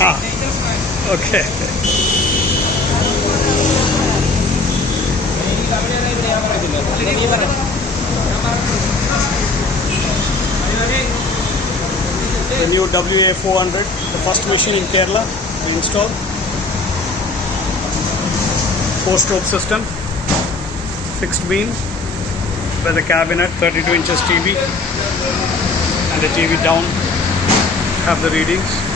Ah, okay. The new WA400, the first machine in Kerala to install. 4-stroke system, fixed beam with a cabinet, 32 inches TV and a TV down, have the readings.